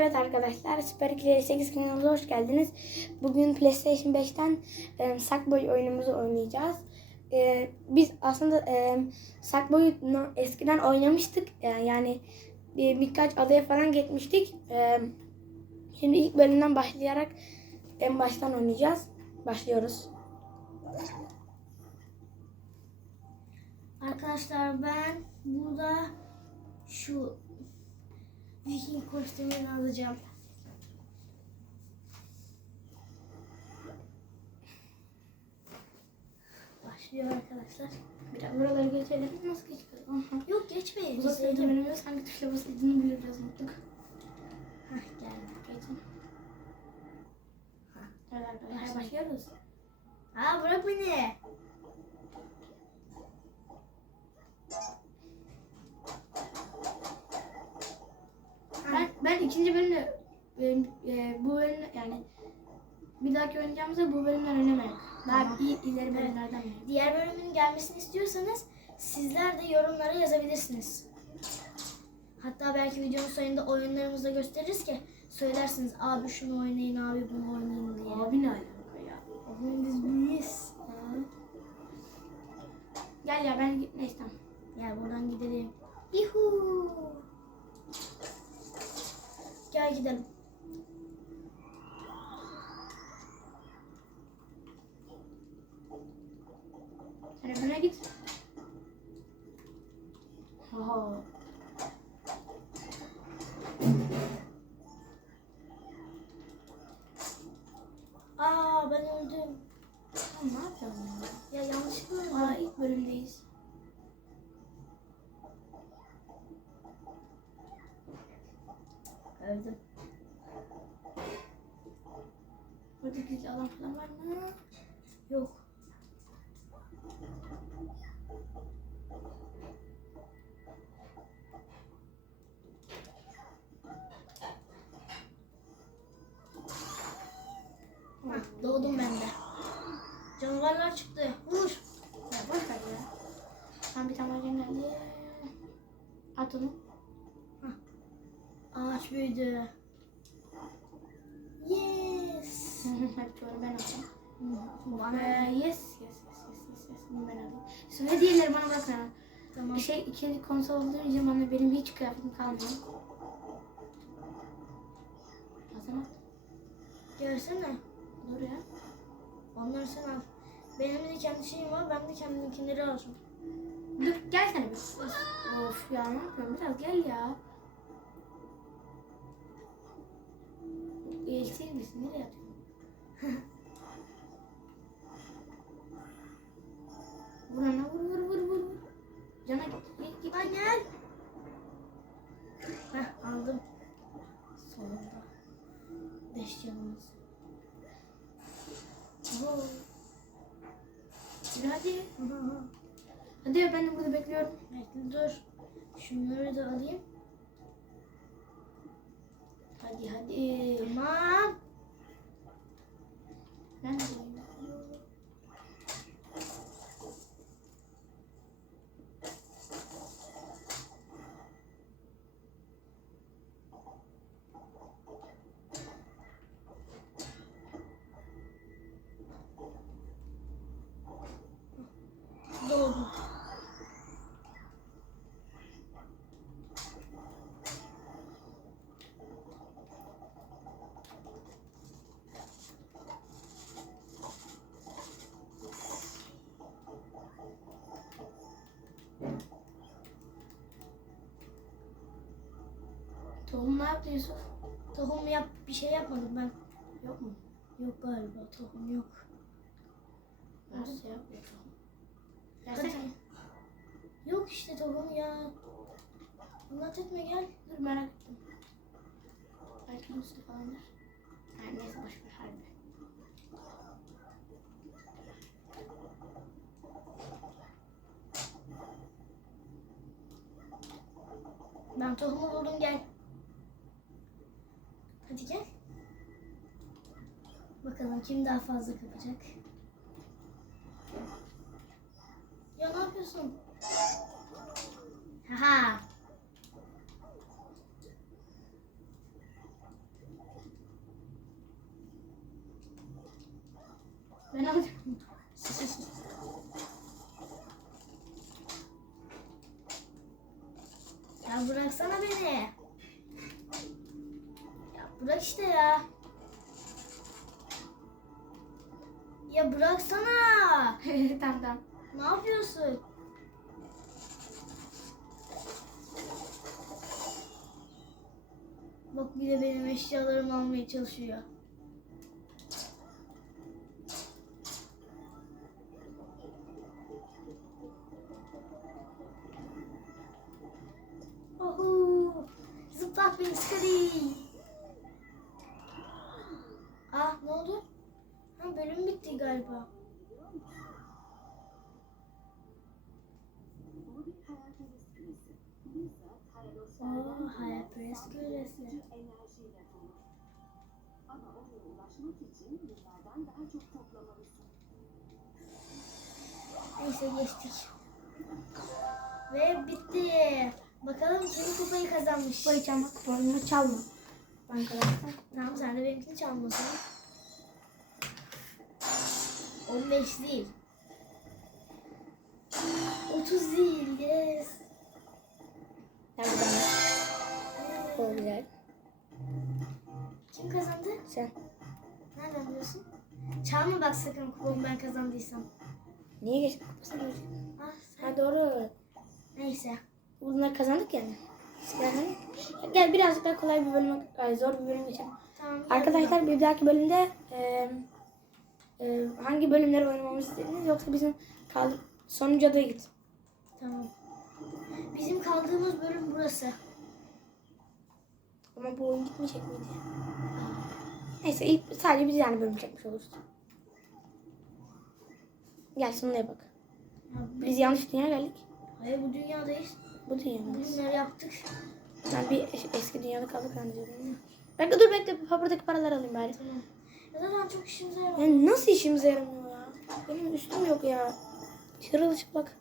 Evet arkadaşlar Süper 258 kanalımıza hoş geldiniz. Bugün PlayStation 5'ten e, Sackboy oyunumuzu oynayacağız. E, biz aslında e, Sackboy'u eskiden oynamıştık. E, yani bir, birkaç adaya falan gitmiştik. E, şimdi ilk bölümden başlayarak en baştan oynayacağız. Başlıyoruz. Arkadaşlar ben burada şu Viking kostümünü alacağım. Başlıyor arkadaşlar. Biraz buraları geçelim. Nasıl geçiyoruz? Aha. Yok da Saydım. bilmiyoruz. Hangi tuşla basıldığını bile biraz unuttuk. Hah geldi. Geçin. Evet arkadaşlar başlıyoruz. Aa bırak beni. E, e, bu bölüm yani bir dahaki oynayacağımızda bu bölümden oynamayalım. Daha Tamam. iyi ileri bölümlerden oynayalım. Diğer bölümün gelmesini istiyorsanız sizler de yorumlara yazabilirsiniz. Hatta belki videonun sonunda oyunlarımızda gösteririz ki söylersiniz abi şunu oynayın abi bunu oynayın diye. Abi ne alaka ya? Oğlum biz büyüyüz. Gel ya ben git neyse tamam. Gel buradan gidelim. Yuhu. Gel gidelim. Sen öbürüne git. Oho. Aa ben öldüm. Tamam ne yapacağım ya? Ya yanlışlıkla öldüm. Aa ilk bölümdeyiz. Öldüm. Burada gizli alan falan var mı? Yok. Hah, doğdum ben de. Canavarlar çıktı. Vur. Ya boş ver ya. Sen bir tane geldi. At onu. Ağaç büyüdü. Yes. Hadi doğru ben atayım. Bana. Ee, yes, yes, yes, yes, yes, yes. Bunu ben alayım. Sonra hediyeleri bana bırakın. Tamam. Bir şey ikinci konsol olduğu için bana benim hiç kıyafetim kalmıyor. Hazır at. Gelsene. Dur ya. Onları sen al. Benim de kendi şeyim var. Ben de kendimkileri alacağım. Dur gel sen bir. Of ya ne yapıyorum biraz gel ya. Elsil misin? Nereye atıyorsun? Dur. Şunları da alayım. Hadi hadi. Tamam. Ben de Doğdum. Tohum ne yaptı Yusuf? Tohum yap bir şey yapmadım ben. Yok mu? Yok galiba tohum yok. Nasıl yapıyor tohum? Versene. Yok işte tohum ya. Anlat etme gel. Dur merak ettim. Belki Yusuf falandır. Ha, neyse boş ver harbi. Ben tohumu buldum gel. Bakalım kim daha fazla kapacak. Ya ne yapıyorsun? Haha. Ben alacağım. ya bıraksana beni. Ya bırak işte ya. Ya bıraksana. tamam tamam. Ne yapıyorsun? Bak bir de benim eşyalarımı almaya çalışıyor. Oho! Zıplat beni Skadi. Ah ne oldu? Ha bölüm bitti galiba. Oo, hayat pres küresi. enerjiyle dolu. Ama oraya ulaşmak için bunlardan daha çok toplamalısın. Neyse geçtik. Ve bitti. Bakalım kim kupayı kazanmış. Kupayı çalmak, kupayı çalma. Arkadaşlar. Tamam sen de benimkini çalmasın. 15 değil. 30 değil. Yes. O güzel. Kim kazandı? Sen. Nereden biliyorsun? Çalma bak sakın kupamı ben kazandıysam. Niye geçtin kupasını gördün? Ah sen. Ha doğru. Neyse. Bunları kazandık yani. Yani, gel birazcık daha kolay bir bölüm, ay, zor bir bölüm geçelim. Tamam. Arkadaşlar bir dahaki bölümde e, e, hangi bölümleri oynamamızı istediniz yoksa bizim kaldık sonuncu adaya git. Tamam. Bizim kaldığımız bölüm burası. Ama bu oyun gitmeyecek miydi? Neyse ilk sadece bir tane bölüm çekmiş oluruz. Gel sonuna bak. Biz yanlış dünya geldik. Hayır bu dünyadayız. Bu dünya mı? Bölümleri yaptık. Ben bir es- eski dünyada kaldık zannediyorum. Bekle dur bekle. Buradaki paraları alayım bari. Tamam. Zaten çok işimize yarar. Yani nasıl işimize yaramıyor ya? Benim üstüm yok ya. Çırılçıplak.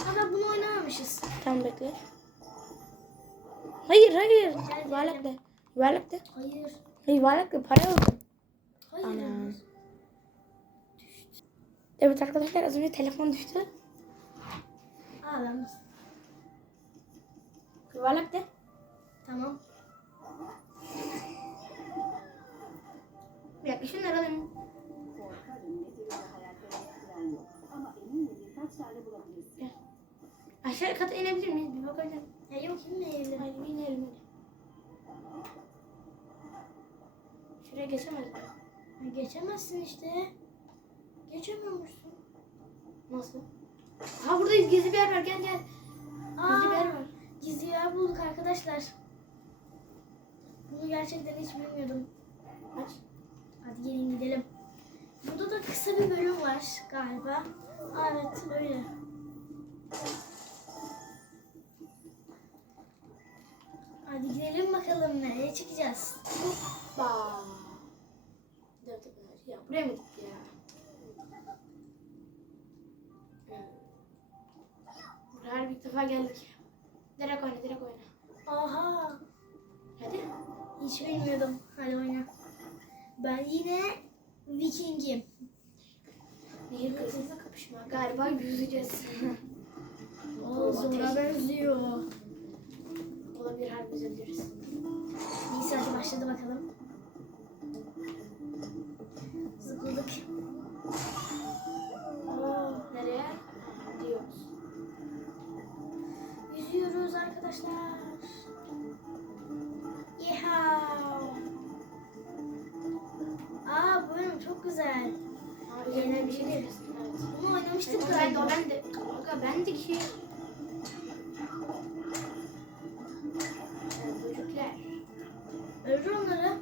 Ama bunu oynamamışız. Tamam bekle. Hayır hayır. Yuvarlak de. Yuvarlak de. Hayır. Hayır yuvarlak de. Para olsun. Hayır. Ana. Evet arkadaşlar az önce telefon düştü. Aa ben Yuvarlak de. Tamam. Bir dakika şunları alayım. Aşağı kata inebilir miyiz? Bir bakacağım. Ya yok inmeyelim. Haydi bir inelim. Şuraya geçemez miyim? Ya geçemezsin işte. Geçemiyormuşsun. Nasıl? Ha burada gizli bir yer var gel gel. Gizli bir yer Aa, var. gizli yer bulduk arkadaşlar. Bunu gerçekten hiç bilmiyordum. Aç. Hadi gelin gidelim. Burada da kısa bir bölüm var galiba. Aa, evet öyle. Hadi gidelim bakalım nereye çıkacağız. Hoppa. Ya buraya mı gitti ya? Buraya bir defa geldik. Direkt oyna direkt oyna. Aha Hadi. Hiç bilmiyordum. Hadi oyna. Ben yine Viking'im. Nehir kıyısında kapışma. Galiba yüzeceğiz. O zora benziyor. Olabilir harbi yüzebiliriz. Neyse hadi başladı bakalım. Bir şey değil. Evet. Bunu oynamıştık ben de, ben de. Kanka ben de ki. Evet, Böcekler. Öldür onları.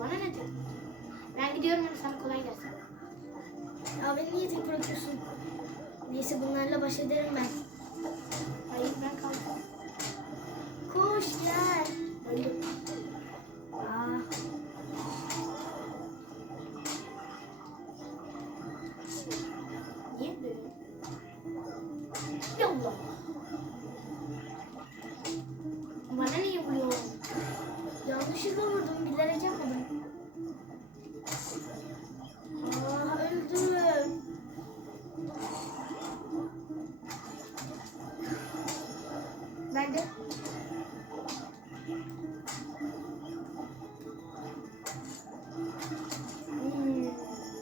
Bana ne dedin? Ben gidiyorum yani sana kolay gelsin. Ya beni niye tek bırakıyorsun? Neyse bunlarla baş ederim ben. Hmm,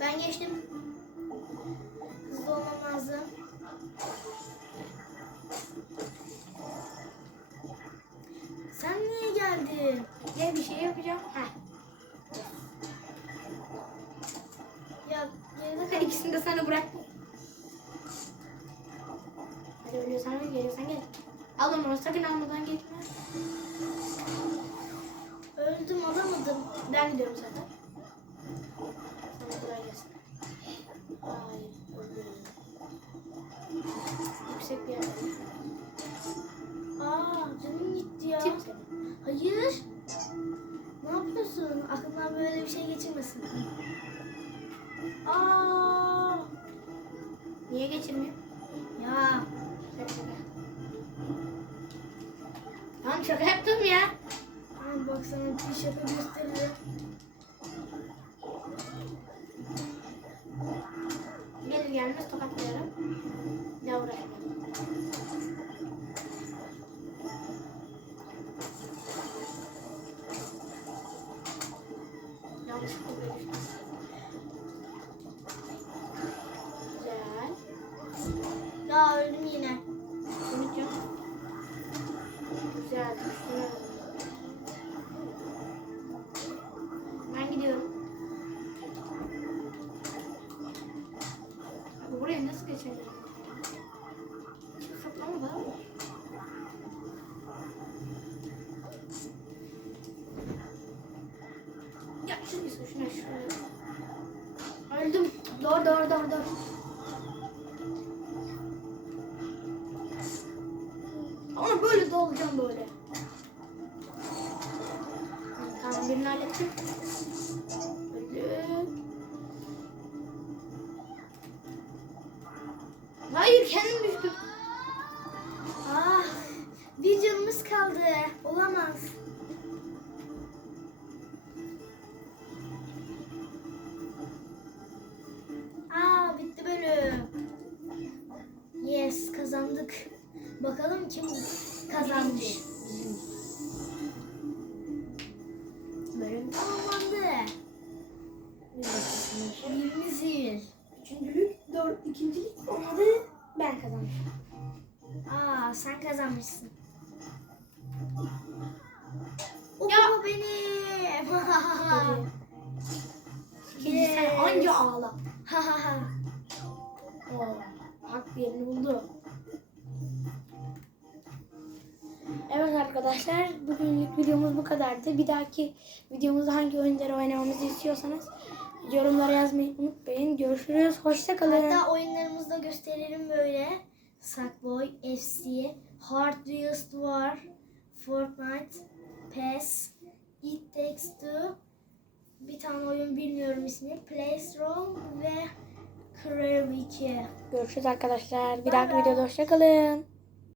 ben geçtim. Hızlı olmam lazım. Sen niye geldin? Ya bir şey yapacağım. Heh. Ya geride kal. İkisini sana bıraktım. Hadi ölüyorsan öl, geliyorsan gel. Al onu sakın almadan gitme. Öldüm alamadım. Ben gidiyorum zaten. Sana kolay gelsin. Hayır. Yüksek bir yerde. Aa canım gitti ya. Tip. Hayır. Ne yapıyorsun? Aklından böyle bir şey geçirmesin. Aa Niye geçirmiyor? Tamam şaka yaptım ya. Ay bak sana bir şaka gösteririm. Gelir gelmez tokatlayarım. Ne uğraşmam. Yanlışlıkla Ya şunu şuna şuna. Öldüm. Doğru doğru doğru doğru. Ama böyle de olacağım böyle. Tamam birini hallettim. Öldüm. Hayır kendim düştüm. Ah bir canımız kaldı. Olamaz. Kim kazanmış. Bölüm. Tamamlandı. Birinci zil. Üçüncülük, dört, ikincilik olmadı. Ben kazandım. Aa sen kazanmışsın. O Ya. bu benim. İkinci sen anca ağla. Ha ha ha. Oo, hak yerini buldu. Arkadaşlar bugünlük videomuz bu kadardı. Bir dahaki videomuzda hangi oyunları oynamamızı istiyorsanız yorumlara yazmayı unutmayın. Görüşürüz. Hoşça kalın. Hatta oyunlarımızı da gösterelim böyle. Sackboy, FC, Hard Wheels War, Fortnite, PES, It Takes Two, bir tane oyun bilmiyorum ismini, Playstrong ve Crave 2. Görüşürüz arkadaşlar. Bir dahaki videoda hoşça kalın.